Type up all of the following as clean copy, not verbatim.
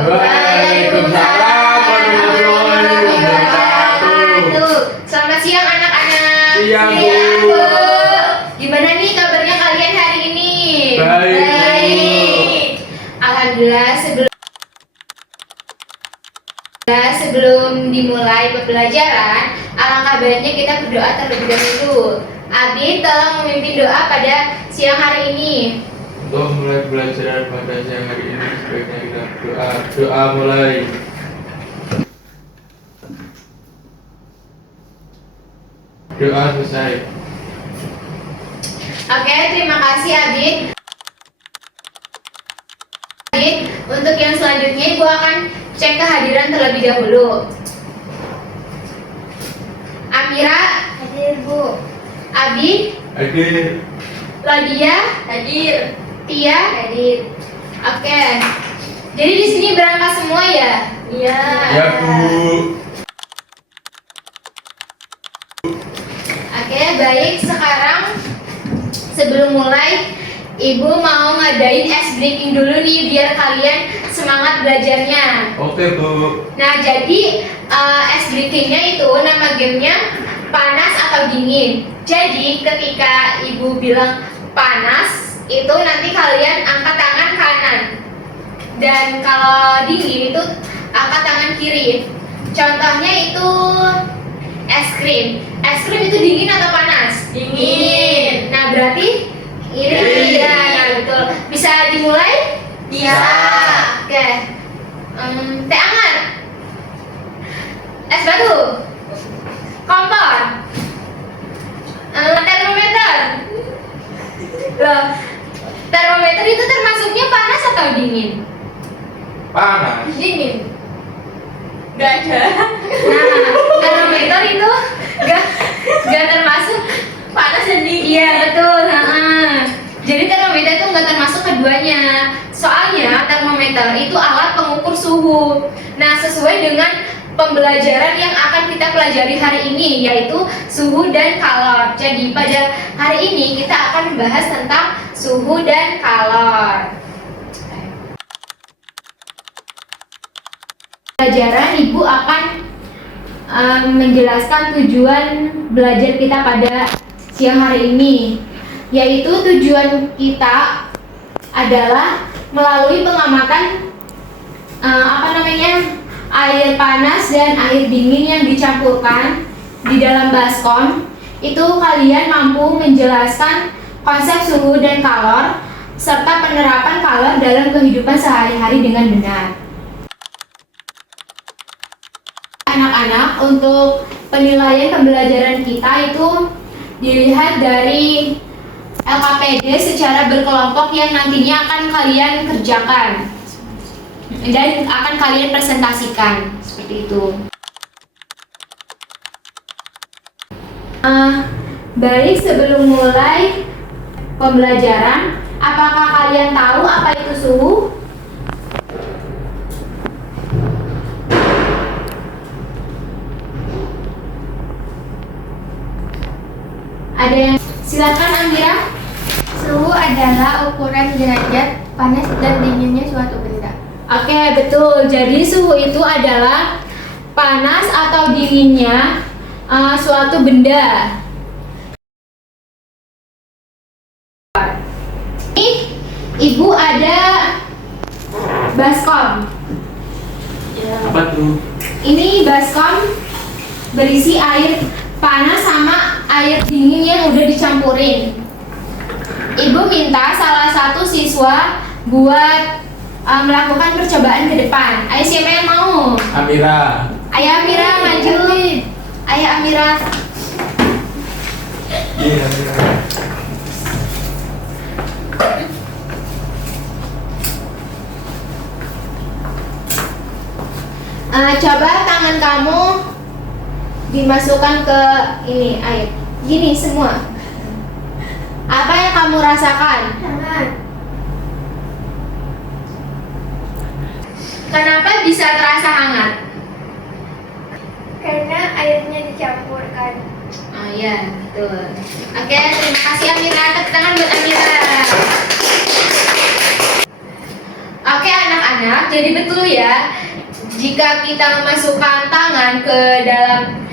Waalaikumsalam warahmatullahi wabarakatuh. Selamat siang anak-anak. Siang, Bu. Gimana nih kabarnya kalian hari ini? Baik. Alhamdulillah, sebelum dimulai pembelajaran, alangkah baiknya kita berdoa terlebih dahulu. Abi, tolong memimpin doa pada siang hari ini. Untuk mulai pelajaran pada siang hari ini, sebaiknya kita berdoa. Doa mulai. Doa selesai. Oke, terima kasih Abi. Untuk yang selanjutnya, Ibu akan cek kehadiran terlebih dahulu. Amira, hadir Bu. Abi, Hadir. Ladia, hadir. Tia, hadir. Oke. Jadi di sini berangkat semua ya? Iya. Ya, Bu. Oke, baik. Sekarang sebelum mulai, Ibu mau ngadain ice breaking dulu nih biar kalian semangat belajarnya. Oke, Bu. Nah, jadi ice breakingnya itu nama gamenya panas atau dingin. Jadi ketika Ibu bilang panas, itu nanti kalian angkat tangan kanan. Dan kalau dingin itu angkat tangan kiri. Contohnya itu es krim. Es krim itu dingin atau panas? Dingin. Nah, berarti ini ya, nah, betul. Bisa dimulai? Bisa. Oke. Teh hangat. Es batu. Kompor. Termometer. Loh, termometer itu termasuknya panas atau dingin? Panas. Dingin. Gak ada. Nah, termometer itu gak termasuk panas dan dingin. Iya, betul. Jadi termometer itu nggak termasuk keduanya. Soalnya termometer itu alat pengukur suhu. Nah, sesuai dengan pembelajaran yang akan kita pelajari hari ini, yaitu suhu dan kalor. Jadi pada hari ini kita akan membahas tentang suhu dan kalor. Pelajaran Ibu akan menjelaskan tujuan belajar kita pada siang hari ini, yaitu tujuan kita adalah melalui pengamatan air panas dan air dingin yang dicampurkan di dalam baskom. Itu kalian mampu menjelaskan konsep suhu dan kalor serta penerapan kalor dalam kehidupan sehari-hari dengan benar. Anak-anak, untuk penilaian pembelajaran kita itu dilihat dari LKPD secara berkelompok yang nantinya akan kalian kerjakan dan akan kalian presentasikan seperti itu. Baik, sebelum mulai pembelajaran, apakah kalian tahu apa itu suhu? Ada yang silakan Amira. Suhu adalah ukuran derajat panas dan dinginnya suatu benda. Oke, betul. Jadi suhu itu adalah panas atau dinginnya suatu benda. Ini Ibu ada baskom. Apa tuh? Ini baskom berisi air panas sama air dingin yang udah dicampurin. Ibu minta salah satu siswa buat melakukan percobaan ke depan. Ayo, siapa yang mau? Amira. Ayo Amira, maju. Ayo Amira. Iya, Amira. Coba tangan kamu dimasukkan ke ini air. Gini semua. Apa yang kamu rasakan? Hangat. Kenapa bisa terasa hangat? Karena airnya dicampurkan. Oh iya, betul. Oke, terima kasih Amira. Tepuk tangan buat Amira. Oke anak-anak, jadi betul ya, jika kita memasukkan tangan ke dalam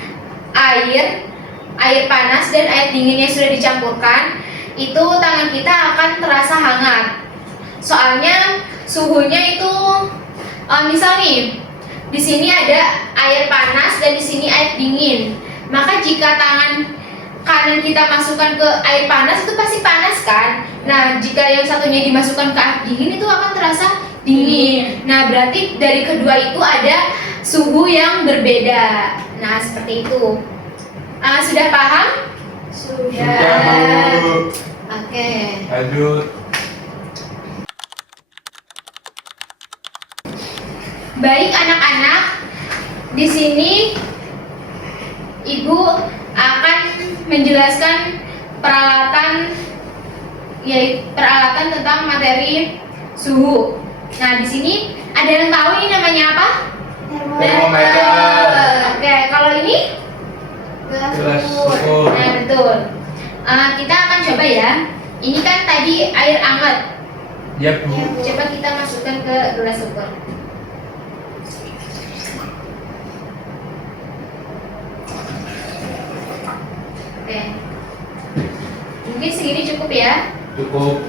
air panas dan air dingin yang sudah dicampurkan, itu tangan kita akan terasa hangat. Soalnya suhunya itu, misal nih, di sini ada air panas dan di sini air dingin. Maka jika tangan kanan kita masukkan ke air panas itu pasti panas kan? Nah, jika yang satunya dimasukkan ke air dingin itu akan terasa dingin. Nah, berarti dari kedua itu ada suhu yang berbeda. Nah, seperti itu. Sudah paham? Sudah, Bu. Oke. Lanjut. Baik anak-anak, di sini Ibu akan menjelaskan peralatan tentang materi suhu. Nah, di sini ada yang tahu ini namanya apa? Termometer. Oke, kalau ini? Gelas ukur. Nah, betul. Kita akan coba ya. Ini kan tadi air hangat. Ya, Bu. Coba kita masukkan ke gelas ukur. Oke. Mungkin segini cukup ya. Cukup.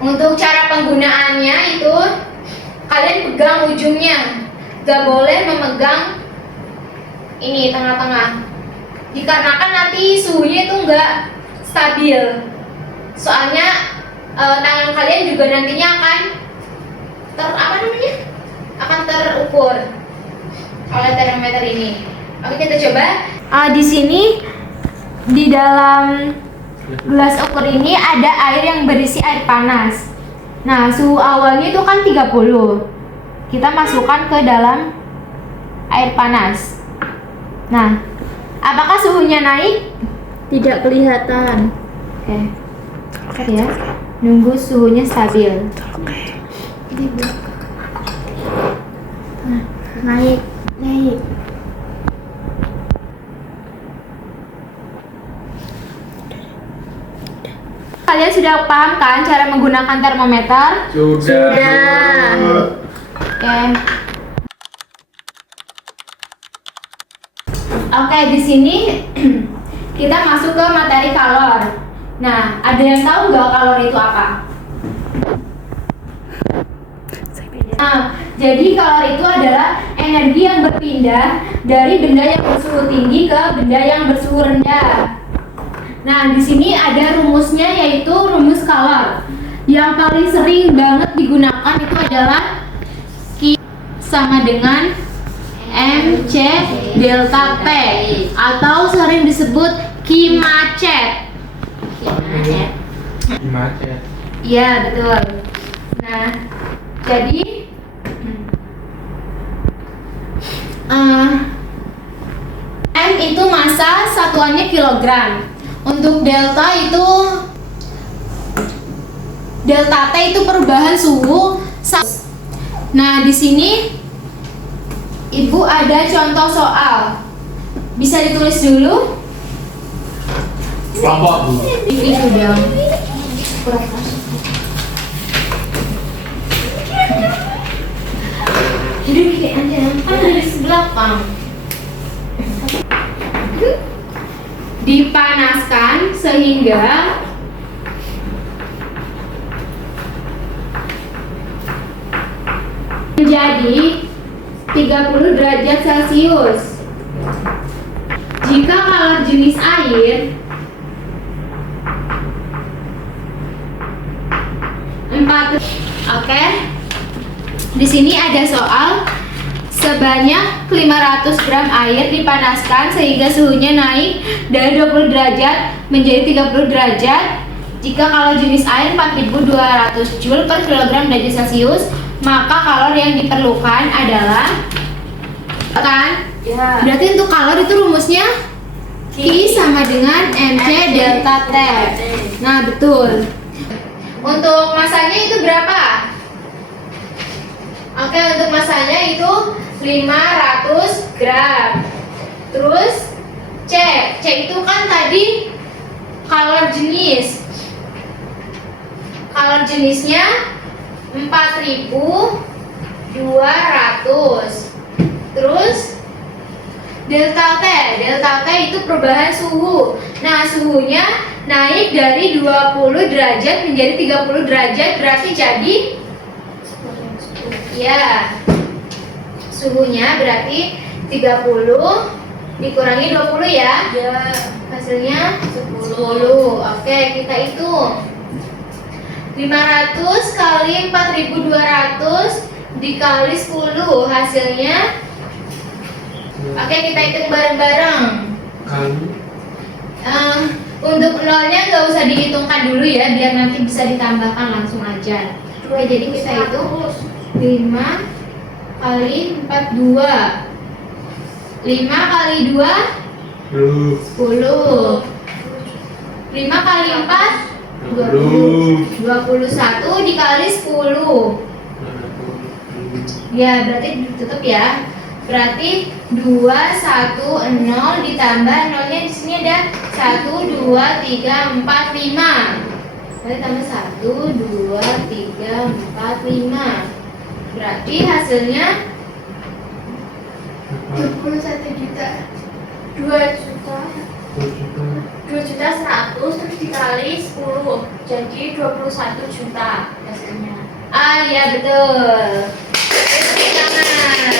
Untuk cara penggunaannya itu kalian pegang ujungnya, gak boleh memegang ini tengah-tengah. Dikarenakan nanti suhunya itu nggak stabil. Soalnya tangan kalian juga nantinya akan terukur oleh termometer ini. Oke, kita coba. Di sini di dalam gelas ukur ini ada air yang berisi air panas. Nah, suhu awalnya itu kan 30. Kita masukkan ke dalam air panas. Nah, apakah suhunya naik? Tidak kelihatan. Oke. Ya. Nunggu suhunya stabil. Nah, naik. Kalian sudah paham kan cara menggunakan termometer? Sudah. Oke, di sini kita masuk ke materi kalor. Nah, ada yang tahu nggak kalor itu apa? Nah, jadi kalor itu adalah energi yang berpindah dari benda yang bersuhu tinggi ke benda yang bersuhu rendah. Nah, di sini ada rumusnya, yaitu rumus kalor. Yang paling sering banget digunakan itu adalah Q sama dengan MC delta T atau sering disebut Q macet. Macet. Iya, betul. Nah, jadi M itu massa, satuannya kilogram. Untuk delta T itu perubahan suhu. Nah, di sini Ibu ada contoh soal. Bisa ditulis dulu? Kelompok, Bu. Ini sudah. Jadi aja kan dari belakang. Dipanaskan sehingga menjadi 30 derajat Celcius. Jika kalor jenis air 4. Oke. Di sini ada soal. Sebanyak 500 gram air dipanaskan sehingga suhunya naik dari 20 derajat menjadi 30 derajat. Jika kalor jenis air 4200 Joule per kilogram derajat Celcius, maka kalor yang diperlukan adalah kan? Ya. Berarti untuk kalor itu rumusnya Q sama dengan MC delta T. Nah, betul. Untuk masanya itu berapa? Oke, untuk masanya itu 500 gram. Terus C itu kan tadi kalor jenis. Kalor jenisnya 4.200. Terus delta T itu perubahan suhu. Nah, suhunya naik dari 20 derajat menjadi 30 derajat, berarti jadi ya, suhunya berarti 30 dikurangi 20 ya. Hasilnya 10. Oke, kita hitung. 500 kali 4.200 dikali 10, hasilnya. Oke, kita hitung bareng-bareng. Kali. Untuk nolnya nggak usah dihitungkan dulu ya, biar nanti bisa ditambahkan langsung aja. Oke, jadi kita hitung 5 kali 4, 2. 5 kali 2, 10. 5 kali 4, 21 dikali 10. Ya, berarti tutup ya. Berarti 2, 1, 0 ditambah nolnya di sini ada 1, 2, 3, 4, 5. Berarti tambah 1, 2, 3, 4, 5. Berarti hasilnya 21 juta. 2.100.000 terus dikali 10. Jadi 21 juta hasilnya. Ah, ya betul. Tepuk tangan.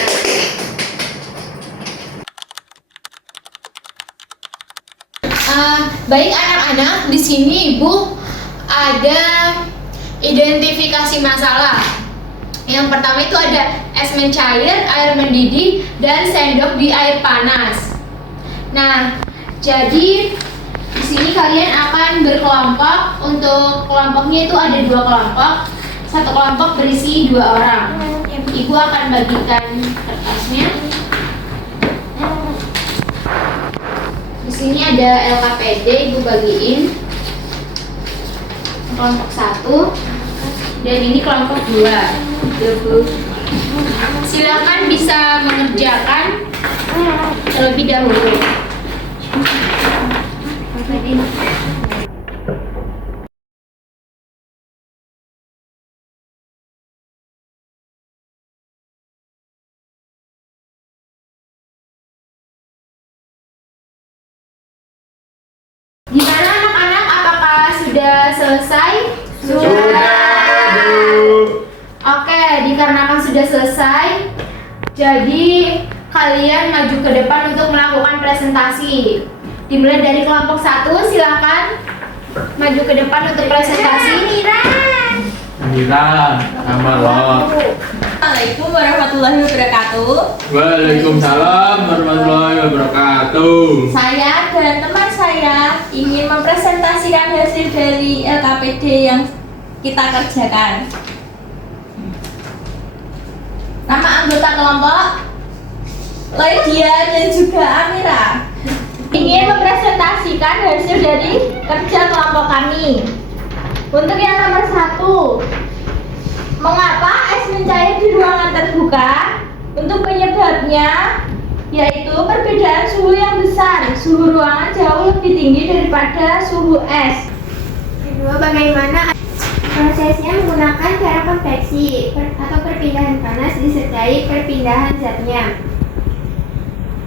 Baik anak-anak, di sini Ibu ada identifikasi masalah. Yang pertama itu ada es mencair, air mendidih, dan sendok di air panas. Nah, jadi di sini kalian akan berkelompok. Untuk kelompoknya itu ada 2 kelompok. Satu kelompok berisi 2 orang. Ibu akan bagikan kertasnya. Di sini ada LKPD, Ibu bagiin. Kelompok 1 dan ini kelompok 2. Silakan bisa mengerjakan terlebih dahulu. Gimana anak-anak? Apakah sudah selesai? Oke, dikarenakan sudah selesai, jadi kalian maju ke depan untuk melakukan presentasi. Dimulai dari kelompok 1, silakan maju ke depan untuk presentasi. Mira, nama lo. Assalamualaikum warahmatullahi wabarakatuh. Waalaikumsalam warahmatullahi wabarakatuh. Saya dan teman saya ingin mempresentasikan hasil dari LKPD yang kita kerjakan. Nama anggota kelompok Lydia dan juga Amira ingin mempresentasikan hasil dari kerja kelompok kami. Untuk yang nomor 1, mengapa es mencair di ruangan terbuka? Untuk penyebabnya yaitu perbedaan suhu yang besar. Suhu ruangan jauh lebih tinggi daripada suhu es. Kedua, bagaimana prosesnya menggunakan cara konveksi atau perpindahan panas disertai perpindahan zatnya.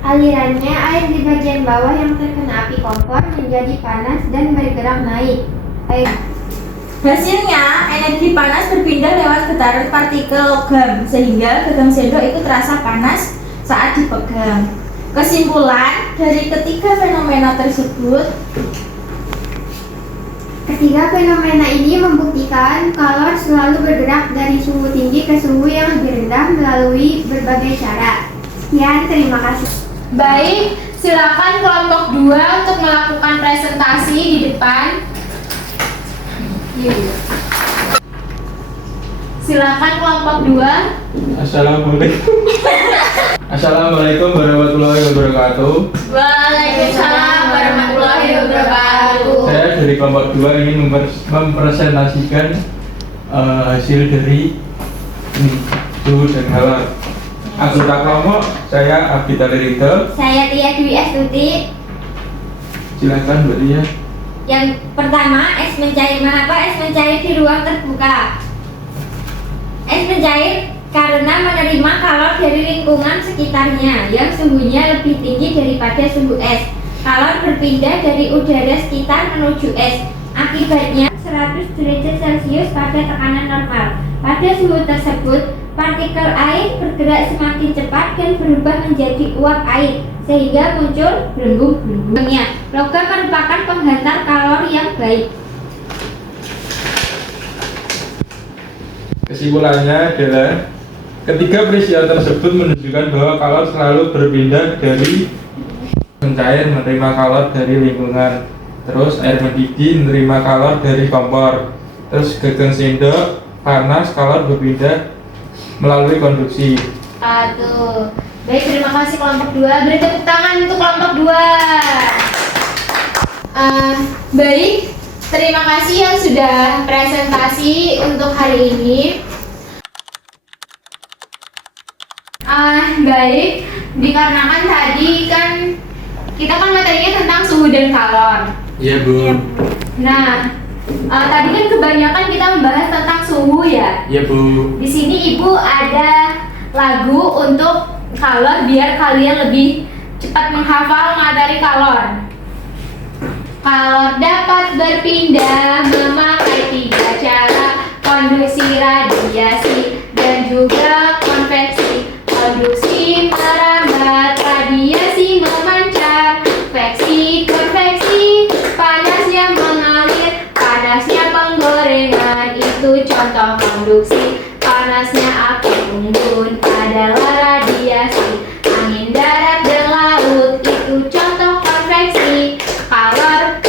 Alirannya air di bagian bawah yang terkena api kompor menjadi panas dan bergerak naik. Hasilnya, energi panas berpindah lewat getaran partikel logam sehingga gagang sendok itu terasa panas saat dipegang. Kesimpulan dari ketiga fenomena tersebut, Ketiga fenomena ini membuktikan kalor selalu bergerak dari suhu tinggi ke suhu yang lebih rendah melalui berbagai cara. Sekian, terima kasih. Baik, silakan kelompok 2 untuk melakukan presentasi di depan. Silakan kelompok 2. Assalamualaikum. Assalamualaikum warahmatullahi wabarakatuh. Waalaikumsalam warahmatullahi wabarakatuh. Saya dari kelompok 2 ingin mempresentasikan hasil dari suhu dan hawa. Anggota kelompok saya Abdi Talirito. Saya Tia Dwi Astuti. Silakan Mbak Tia. Yang pertama, es mencair. Mengapa es mencair di ruang terbuka? Es mencair karena menerima kalor dari lingkungan sekitarnya yang suhunya lebih tinggi daripada suhu es. Kalor berpindah dari udara sekitar menuju es. Akibatnya 100 derajat Celcius pada tekanan normal. Pada suhu tersebut, partikel air bergerak semakin cepat dan berubah menjadi uap air sehingga muncul gelembung-gelembungnya. Logam merupakan penghantar kalor yang baik. Kesimpulannya adalah ketiga peristiwa tersebut menunjukkan bahwa kalor selalu berpindah dari mencair menerima kalor dari lingkungan, terus air mendidih menerima kalor dari kompor, terus gagang sendok panas kalor berpindah melalui konduksi. Aduh. Baik, terima kasih kelompok 2. Beri tepuk tangan untuk kelompok 2. Baik, terima kasih yang sudah presentasi untuk hari ini. Baik, dikarenakan tadi kan kita kan materinya tentang suhu dan kalor. Iya, Bu. Nah, tadi kan kebanyakan kita membahas tentang suhu ya. Iya, Bu. Di sini Ibu ada lagu untuk kalor biar kalian lebih cepat menghafal materi kalor. Kalor dapat berpindah memakai 3 cara: konduksi, radiasi, dan juga konveksi. Konduksi merambat, radiasi memancar, konveksi, panasnya mengalir, panasnya penggorengan, itu contoh konduksi. Panasnya api unggun adalah radiasi, angin darat dan laut, itu contoh konveksi. Kalor,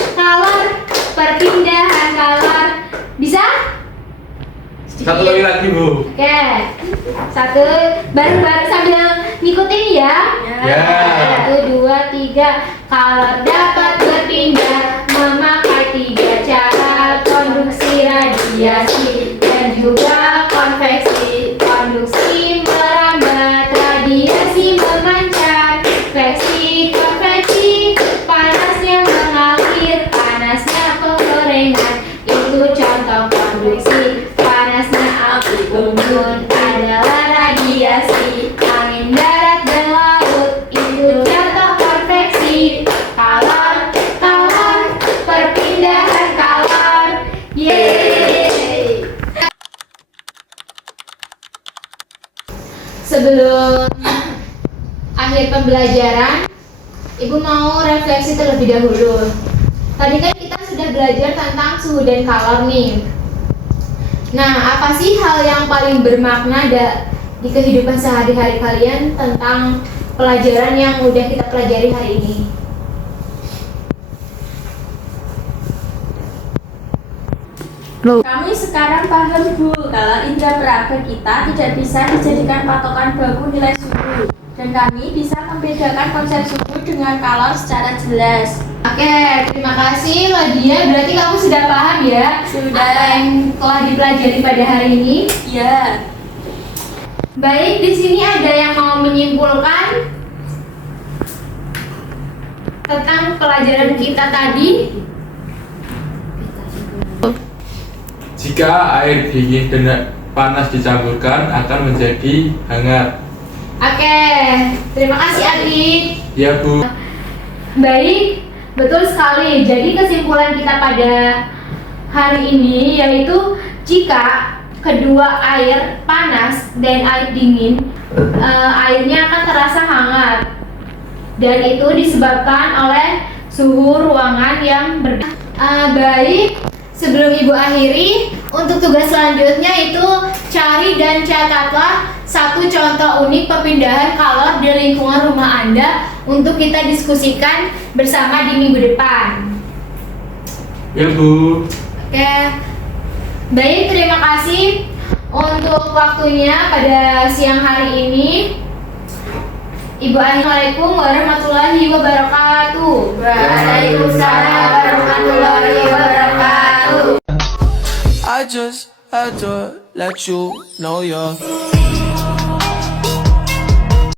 perpindahan kalor. Bisa? Satu lagi, Bu. Oke, satu, bareng-bareng sambil ngikutin ya. Ya. 1, 2, 3. Kalor dapat berpindah memakai 3 cara: konduksi, radiasi, dan juga konveksi. Konduksi merambat, radiasi memancar, konveksi, panasnya mengalir, panasnya penggorengan, itu contoh konduksi. Panasnya api unggun adalah radiasi, angin darat dan laut, itu contoh konveksi. Kalor, perpindahan kalor. Yeay. Sebelum akhir pembelajaran, Ibu mau refleksi terlebih dahulu. Tadi kan kita sudah belajar tentang suhu dan kalor nih. Nah, apa sih hal yang paling bermakna di kehidupan sehari-hari kalian tentang pelajaran yang udah kita pelajari hari ini? Kami sekarang paham, Bu, kalau indera peraba kita tidak bisa dijadikan patokan baku nilai suhu, dan kami bisa membedakan konsep suhu dengan kalor secara jelas. Oke, terima kasih Ladia. Berarti kamu sudah paham ya Sudah. apa yang telah dipelajari pada hari ini? Ya. Baik, di sini ada yang mau menyimpulkan tentang pelajaran kita tadi. Jika air dingin dan panas dicampurkan akan menjadi hangat. Oke, terima kasih Adik. Ya, Bu. Baik, betul sekali. Jadi kesimpulan kita pada hari ini yaitu jika kedua air panas dan air dingin, airnya akan terasa hangat, dan itu disebabkan oleh suhu ruangan yang berbeda. Baik, sebelum Ibu akhiri, untuk tugas selanjutnya itu cari dan catatlah satu contoh unik perpindahan kalor di lingkungan rumah Anda untuk kita diskusikan bersama di minggu depan. Ya, Bu. Oke. Baik, terima kasih untuk waktunya pada siang hari ini. Ibu, assalamualaikum warahmatullahi wabarakatuh. Waalaikumsalam warahmatullahi wabarakatuh. I just had to let you know you're